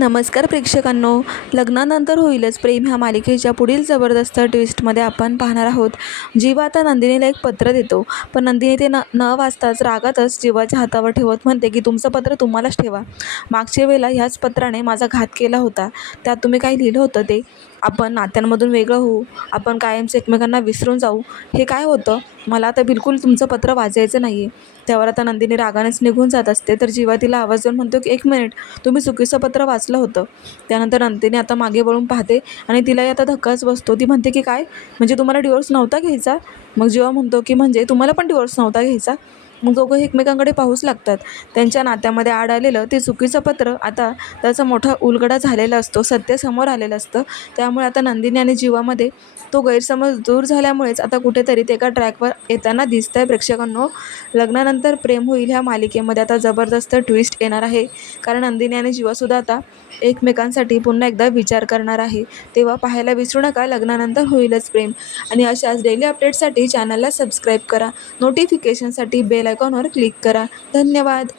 नमस्कार प्रेक्षकांनो, लग्नानंतर होईलच प्रेम ह्या मालिकेच्या पुढील जबरदस्त ट्विस्टमध्ये आपण पाहणार आहोत. जीवा आता नंदिनीला एक पत्र देतो, पण नंदिनी ते न वाचताच रागातच जीवाच्या हातावर ठेवत म्हणते की तुमचं पत्र तुम्हालाच ठेवा. मागच्या वेळेला ह्याच पत्राने माझा घात केला होता. त्यात तुम्ही काय लिहिलं होतं ते आपण नात्यांमधून वेगळं होऊ, आपण कायमचं एकमेकांना विसरून जाऊ. हे काय होतं? मला आता बिलकुल तुमचं पत्र वाचायचं नाही आहे. त्यावर आता नंदिनी रागानेच निघून जात असते, तर जीवा तिला आवाज देऊन म्हणतो की 1 मिनिट, तुम्ही चुकीचं पत्र वाचलं होतं. त्यानंतर नंदिनी आता मागे वळून पाहते आणि तिलाही आता धक्काच बसतो. ती म्हणते की काय, म्हणजे तुम्हाला डिवोर्स नव्हता घ्यायचा? मग जीवा म्हणतो की म्हणजे तुम्हाला पण डिवोर्स नव्हता घ्यायचा? मग दोघं एकमेकांकडे पाहूच लागतात. त्यांच्या नात्यामध्ये आड आलेलं ते चुकीचं पत्र आता त्याचा मोठा उलगडा झालेला असतो, सत्य समोर आलेलं असतं. त्यामुळे आता नंदिनी आणि जीवामध्ये तो गैरसमज दूर झाल्यामुळेच आता कुठेतरी ते एका ट्रॅकवर येताना दिसतंय. प्रेक्षकांनो, लग्नानंतर प्रेम होईल ह्या मालिकेमध्ये आता जबरदस्त ट्विस्ट येणार आहे, कारण नंदिनी आणि जीवासुद्धा आता एकमेकांसाठी पुन्हा एकदा विचार करणार आहे. तेव्हा पाहायला विसरू नका लग्नानंतर होईलच प्रेम. आणि अशाच डेली अपडेट्ससाठी चॅनलला सबस्क्राईब करा. नोटिफिकेशनसाठी बेल आयकॉनवर क्लिक करा. धन्यवाद.